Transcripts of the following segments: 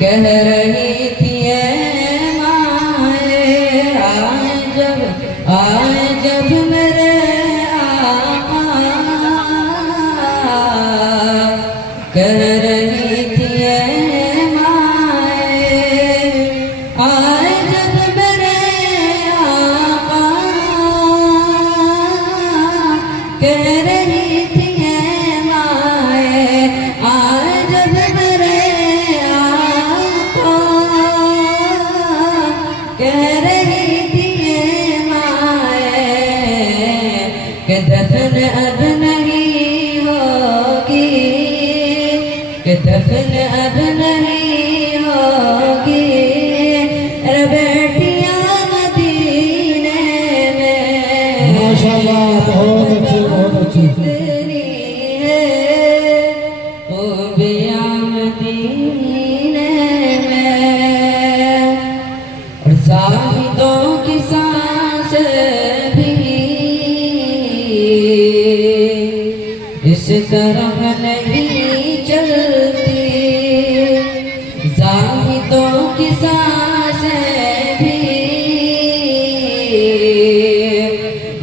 कह रही थी माए आए जब मेरे आका, कह रही थी माए आए जब मेरे आका, कह रही थी माए आए जब मेरे आका, कह रही थी माए कि दफन अब नहीं होगी, कि दफन अब नहीं होगी रे बेटियां मदीने में। माशाल्लाह, बहुत अच्छी, बहुत अच्छी। कितनी है खूबियां मदीने में, और साहिदों की सांस भी इस तरह नहीं चलती, जाहिदों की सांस भी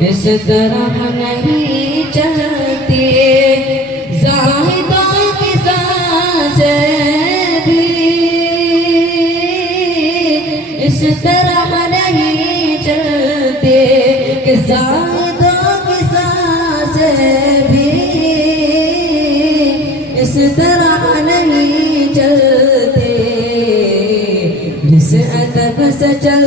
इस तरह नहीं चलती, जाहिदों की सांस भी इस तरह नहीं चलते, कि जाहिदों की सांस भी इस तरह नहीं चलते, जिस अदब से चल